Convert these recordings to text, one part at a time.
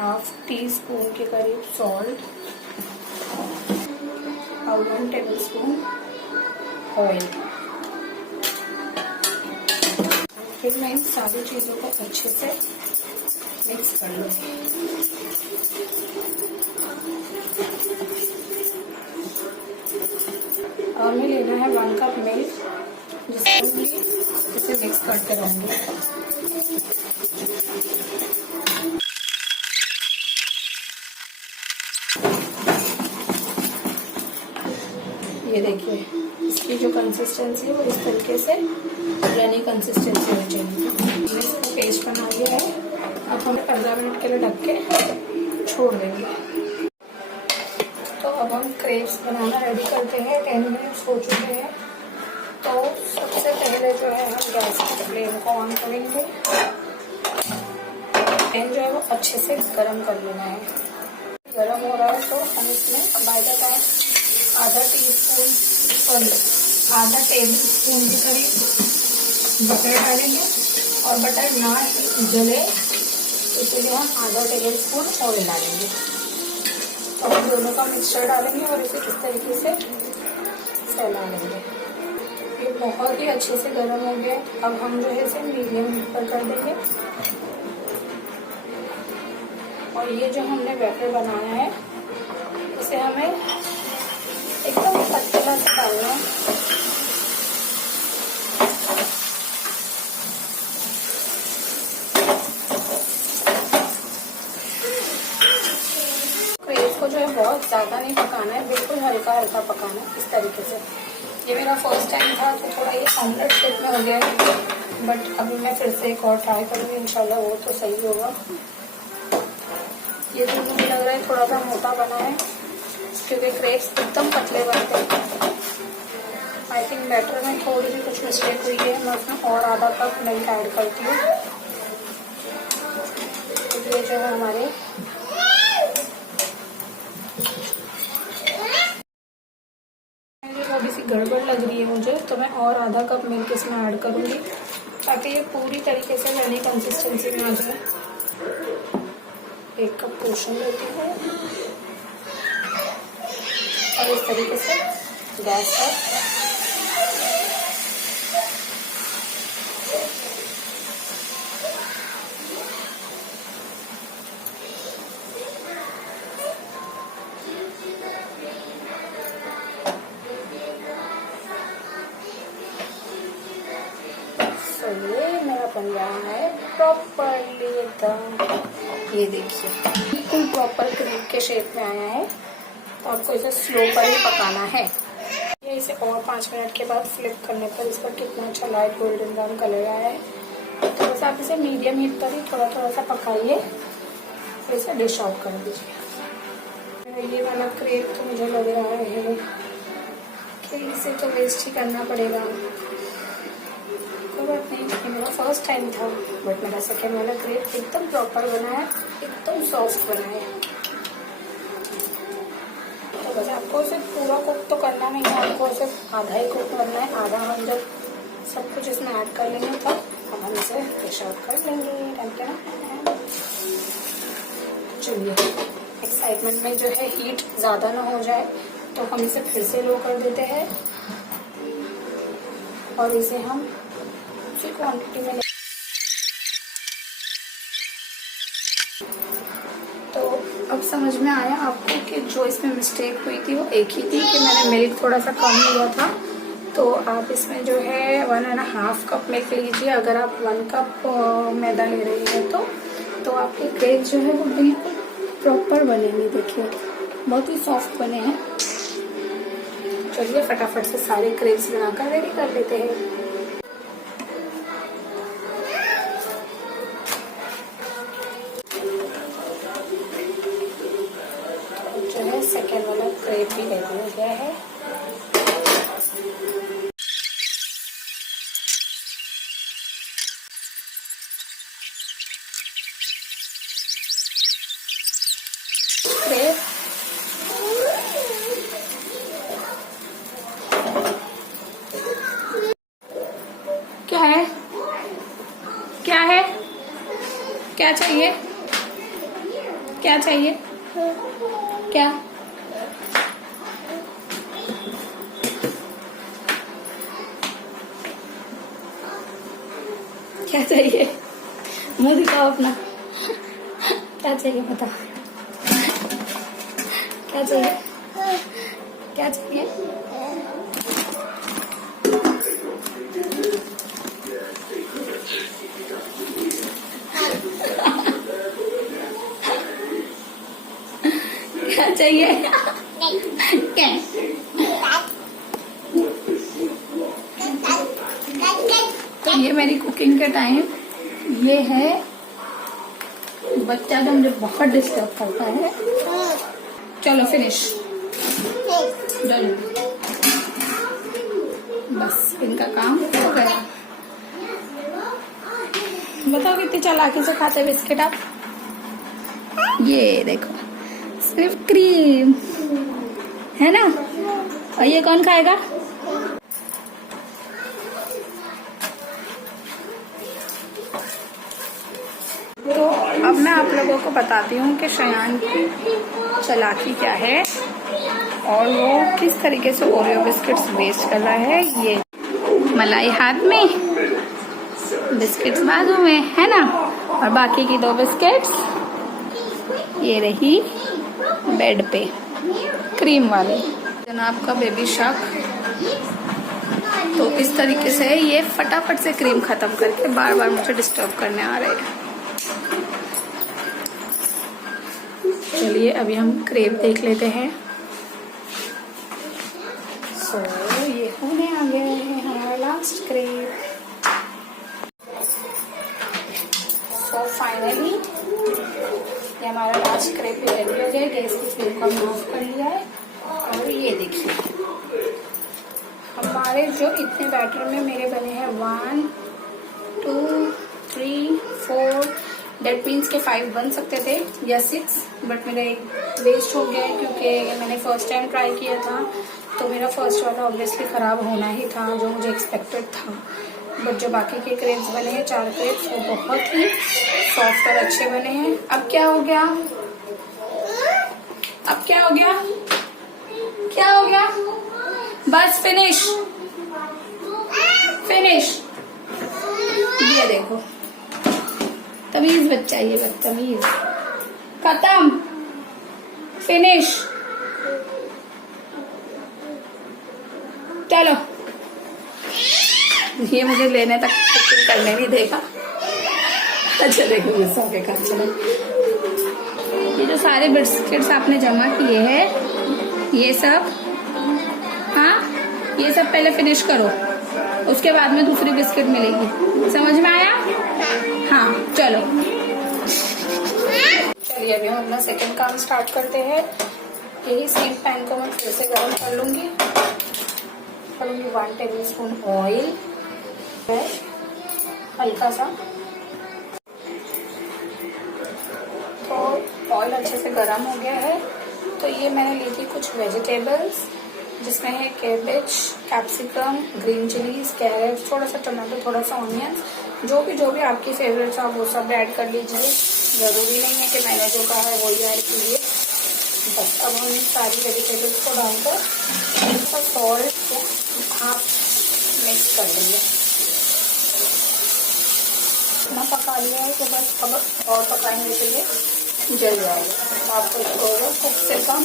Half tea spoon के करीब salt और 1 टेबल स्पून ऑयल। फिर मैं इन सारी चीज़ों को अच्छे से मिक्स कर लूँगी। और मैं लेना है 1 कप मिल्क, जिसको इसे मिक्स करते रहूँगी। ये देखिए, इसकी जो कंसिस्टेंसी है वो इस तरीके से रनी कंसिस्टेंसी होनी चाहिए। हमने इसको पेस्ट बना लिया है। अब हमें 15 मिनट के लिए ढक के छोड़ देंगे। तो अब हम क्रेप्स बनाना रेडी करते हैं। 10 मिनट्स हो चुके हैं। तो सबसे पहले जो है हम गैस की फ्लेम को ऑन करेंगे। पैन जो है वो अच्छे से गर्म कर लेना है। गर्म हो रहा है तो हम इसमें बाय द टाइम आधा टेबल स्पून के करीब बटर डालेंगे। और बटर ना जले इसलिए हम आधा टेबल स्पून ऑयल डालेंगे। और हम दोनों का मिक्सचर डालेंगे और इसे इस तरीके से फैला लेंगे। ये बहुत ही अच्छे से गर्म हो गया। अब हम जो है इसे मीडियम पर कर देंगे। और ये जो हमने बैटर बनाया है इसे हमें एकदम पतला सा डालना है। क्रेप्स को जो है बहुत ज्यादा नहीं पकाना है, बिल्कुल हल्का हल्का पकाना है इस तरीके से। ये मेरा फर्स्ट टाइम था तो थोड़ा ये ऑमलेट शेप में हो गया है, बट अभी मैं फिर से एक और ट्राई करूँगी। इंशाल्लाह वो तो सही होगा। ये जो मुझे लग रहा है थोड़ा सा मोटा बना है, क्योंकि क्रेप्स एकदम पतले बनते हैं। आई थिंक बैटर में थोड़ी सी कुछ मिस्टेक हुई है। मैं उसमें और आधा कप मिल्क ऐड करती हूँ। ये जो है हमारे थोड़ी सी गड़बड़ लग रही है मुझे, तो मैं और आधा कप मिल्क इसमें ऐड करूँगी ताकि ये पूरी तरीके से रनी कंसिस्टेंसी में आ जाए। 1 कप पोर्शन लेती हूँ और इस तरीके से गैस पर ये मेरा बन रहा है प्रॉपरली एकदम। ये देखिए बिल्कुल प्रॉपर क्रीम के शेप में आया है। तो आपको इसे स्लो पर ही पकाना है। ये इसे और 5 मिनट के बाद फ्लिप करने पर इसका कितना अच्छा लाइट गोल्डन ब्राउन कलर आया है। तो बस आप इसे मीडियम हीट पर ही थोड़ा थोड़ा सा पकाइए, फिर इसे डिश आउट कर दीजिए। ये वाला क्रेप तो मुझे लग रहा है कि इसे तो वेस्ट ही करना पड़ेगा। कोई बात नहीं, ये मेरा फर्स्ट टाइम था, बट मेरा सेकेंड वाला क्रेप एकदम प्रॉपर बना है, एकदम सॉफ्ट बना है। तो बस आपको इसे पूरा कुक तो करना नहीं है, आपको सिर्फ आधा ही कुक करना है। आधा हम जब सब कुछ इसमें ऐड कर लेंगे तब अब हम इसे डिश आउट कर लेंगे। चलिए, एक्साइटमेंट में जो है हीट ज़्यादा ना हो जाए तो हम इसे फिर से लो कर देते हैं और इसे हम उसी क्वांटिटी में। तो अब समझ में आया आपको कि जो इसमें मिस्टेक हुई थी वो एक ही थी कि मैंने मिल्क थोड़ा सा कम लिया था। तो आप इसमें जो है 1.5 कप मिल्क लीजिए। अगर आप 1 कप मैदा ले रही हैं तो आपके क्रेप्स जो है वो बिल्कुल प्रॉपर बनेंगे। देखिए बहुत ही सॉफ्ट बने हैं। चलिए फटाफट से सारे क्रेप्स बनाकर रेडी कर लेते हैं। जो है सेकेंड वाला क्रेप भी रेडी हो गया है। क्रेप क्या है? क्या है? क्या चाहिए? क्या चाहिए? क्या? क्या चाहिए? मुंह दिखाओ अपना। क्या चाहिए बताओ? क्या चाहिए? क्या चाहिए? क्या चाहिए? क्या? तो ये मेरी कुकिंग के टाइम ये है बच्चा जो मुझे बहुत डिस्टर्ब करता है। चलो फिनिश डन। बस इनका काम हो गया। बताओ कितनी चालाकी से खाते बिस्किट आप। ये देखो सिर्फ क्रीम है ना। और ये कौन खाएगा? तो अब मैं आप लोगों को बताती हूँ कि शयान की चालाकी क्या है और वो किस तरीके से ओरियो बिस्किट्स वेस्ट कर रहा है। ये मलाई हाथ में, बिस्किट्स बाजू में, है ना। और बाकी की 2 बिस्किट्स ये रही बेड पे क्रीम वाली। जनाब का बेबी शार्क तो इस तरीके से ये फटाफट से क्रीम खत्म करके बार बार मुझे डिस्टर्ब करने आ रहे हैं। चलिए अभी हम क्रेप देख लेते हैं। सो ये होने आ गया है हमारा लास्ट क्रेप। सो फाइनली ये हमारा लास्ट क्रेप रेडी हो गया। गैस की फ्लेम को हमने ऑफ कर लिया है। और ये देखिए हमारे जो इतने बैटर में मेरे बने हैं 1 2 3 4, डेट मीन्स के 5 बन सकते थे या 6, बट मेरा एक वेस्ट हो गया है क्योंकि मैंने फर्स्ट टाइम ट्राई किया था। तो मेरा फर्स्ट वाला ऑब्वियसली ख़राब होना ही था जो मुझे एक्सपेक्टेड था। बट जो बाकी के क्रेप्स बने हैं 4 क्रेप्स वो बहुत ही सॉफ्ट और अच्छे बने हैं। अब क्या हो गया? अब क्या हो गया? क्या हो गया? बस फिनिश फिनिश। ये देखो तमीज बच्चा, ये बदतमीज। खत्म फिनिश। चलो ये मुझे लेने तक कुकिंग करने नहीं देगा। अच्छा देखो गुस्सा के काम। चलो ये जो सारे बिस्किट्स आपने जमा किए हैं ये सब, हाँ ये सब पहले फिनिश करो, उसके बाद में दूसरी बिस्किट मिलेगी। समझ में आया? हाँ चलो। चलिए अभी हम अपना सेकंड काम स्टार्ट करते हैं। यही सेम पैन को मैं फिर से गर्म कर लूंगी। 1 टेबलस्पून ऑयल है हल्का सा। तो ऑयल अच्छे से गर्म हो गया है। तो ये मैंने ली थी कुछ वेजिटेबल्स जिसमें है cabbage, capsicum, green chillies, carrot, थोड़ा सा टमाटो, थोड़ा सा ऑनियंस, जो भी आपकी फेवरेट हो वो सब ऐड कर लीजिए। जरूरी नहीं है कि मैंने जो कहा है वही ऐड कीजिए। बस अब हम इन सारी वेजिटेबल्स को डालकर इसका सॉल्ट को हाफ मिक्स कर देंगे। इतना पका लिया है तो बस अब और पकाएंगे के लिए जल जाएगा। आपको इसको कुक से कम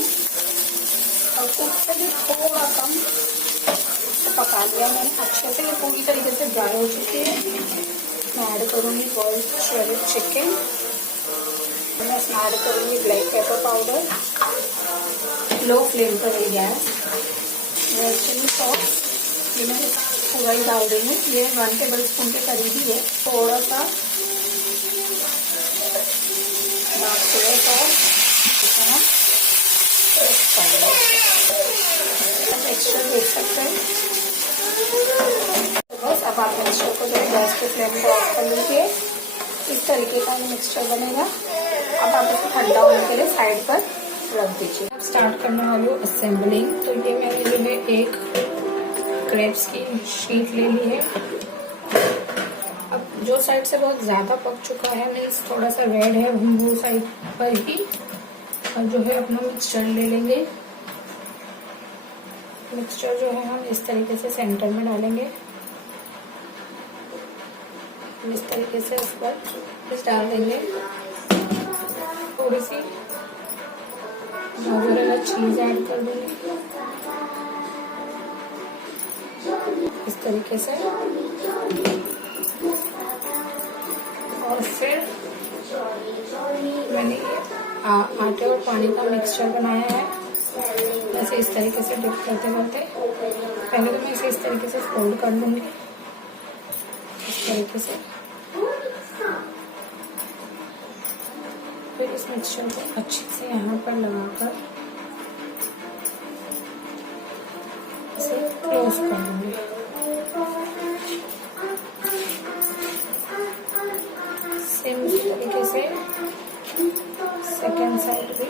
और कुक से भी थोड़ा कम तो पका लिया मैंने अच्छे से। ये पूरी तरीके से ड्राई हो चुकी है। मैं ऐड करूँगी बॉइल्ड श्रेडेड चिकन। मैं इसमें ऐड करूँगी black pepper powder, low flame पर है गैस। रेड चिली सॉस ये मैं पूरा ही डाल रही हूँ। ये 1 टेबलस्पून के करीब ही है। थोड़ा सा सोया सॉस एक्स्ट्रा देख सकते हैं। तो बस अब आप मिक्सचर को जो गैस के फ्लेम को ऑफ कर लीजिए। इस तरीके का ये मिक्सचर बनेगा। अब आप इसको ठंडा होने के लिए साइड पर रख दीजिए। अब स्टार्ट करने वाली हूँ असेंबलिंग। तो ये मैंने जो है एक क्रेप्स की शीट ले ली है। अब जो साइड से बहुत ज़्यादा पक चुका है मीन्स थोड़ा सा रेड है वो साइड पर ही अब जो है अपना मिक्सचर ले लेंगे। मिक्सचर जो है हम इस तरीके से सेंटर में डालेंगे। इस तरीके से उस पर डाल देंगे। थोड़ी सी मोज़रेला चीज ऐड कर देंगे इस तरीके से। और फिर मैंने ये आटे और पानी का मिक्सचर बनाया है। वैसे इस तरीके से डिप करते करते पहले तो मैं इसे इस तरीके से फोल्ड कर लूँगी, इस तरीके से। फिर इस मिक्सचर को अच्छे से यहाँ पर लगाकर इसे क्लोज कर दूँगी। सेम इस तरीके से सेकेंड साइड भी।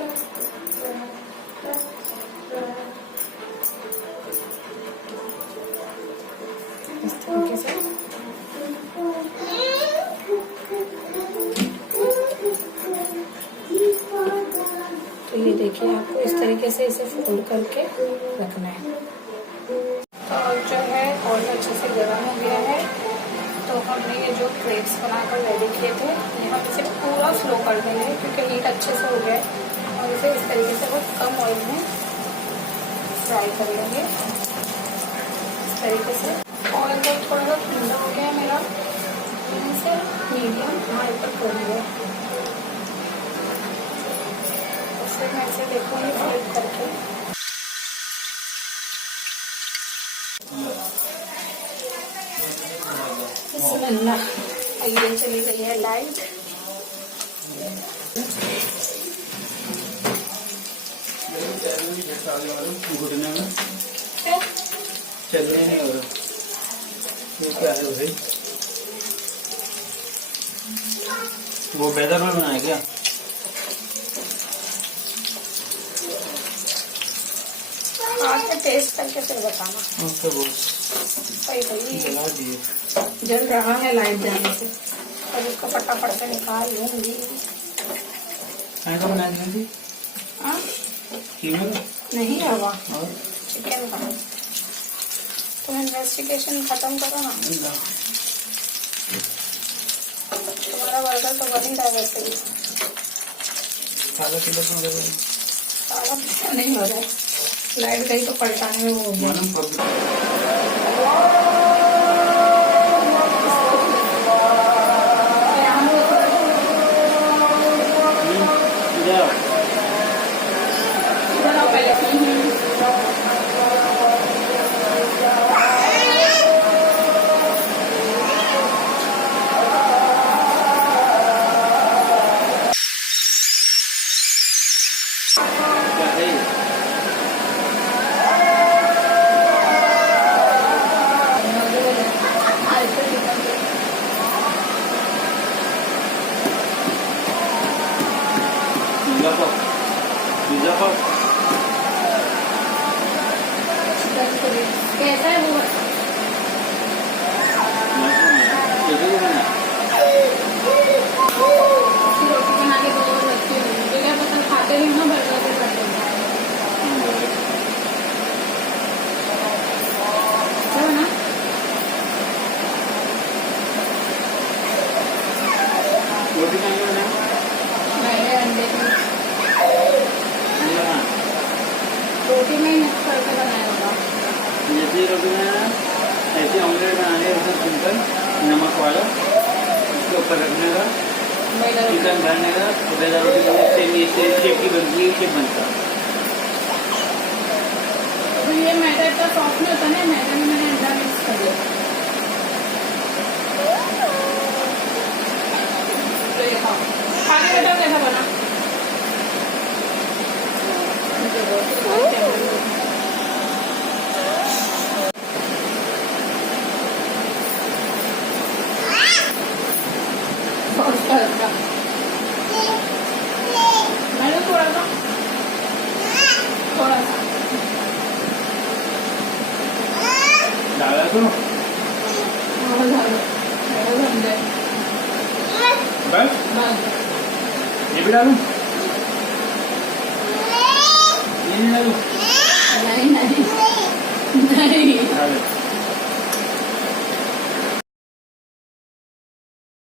इस तरीके से तो ये देखिए, आपको इस तरीके से इसे फोल्ड करके रखना है। तो अब जो है ऑयल अच्छे से गर्म हो गया है। तो हमने ये जो क्रेप्स बनाकर रेडी किए थे, ये हम इसे पूरा स्लो कर देंगे क्योंकि हीट अच्छे से हो गया है। और इसे इस तरीके से बहुत कम ऑयल में फ्राई कर लेंगे इस तरीके से। ऑयल तो थोड़ा सा ठंडा हो गया है मेरा, इसे मीडियम हाई पर कर दिया। फिर मैं इसे देखूँगी फ्लिप करके। बिस्मिल्लाह, ये चली गई है लाइट। घुटने में चलने नहीं हो रहा, ये क्या है भाई? वो बेहतर में बनाया क्या? आके टेस्ट करके फिर बताना। ओके बॉस, भाई जला दिए। जल रहा है लाइट जाने से, और इसको फटाफट से निकाल लूंगी। का बना दी हाँ कीमा का? नहीं हवा और चिकन का। तुम इन्वेस्टिगेशन खत्म करो ना। तुम्हारा बर्गर तो बन ही रहा है वैसे भी। सादा किलो तो हो गया। सारा पीछा नहीं हो रहा है, लाइट गई तो पलटाने में वो हो गया। कैसा है वो? रोटी बना के दो रखती हूँ, मुझे क्या पता, खाते नहीं ना बर्गर के करते ना। रोटी मैंने अंडे की रोटी में मिक्स करके बनाया होगा। जैसे रोटी बनाना, ऐसे ऑमलेट बनाने का सिंपल, नमक वाला, उसके ऊपर रखने का, चिकन भरने का, तो बेला रोटी शेप की बनती है, शेप बनता। तो ये मैदा इतना सॉफ्ट नहीं होता ना, मैदा में मैंने अंडा मिक्स कर दिया। तो ये खाओ, खा के बताओ कैसा बना। मैंने थोड़ा सा डाला तो बस ये भी डालूं? नहीं डालूं? नहीं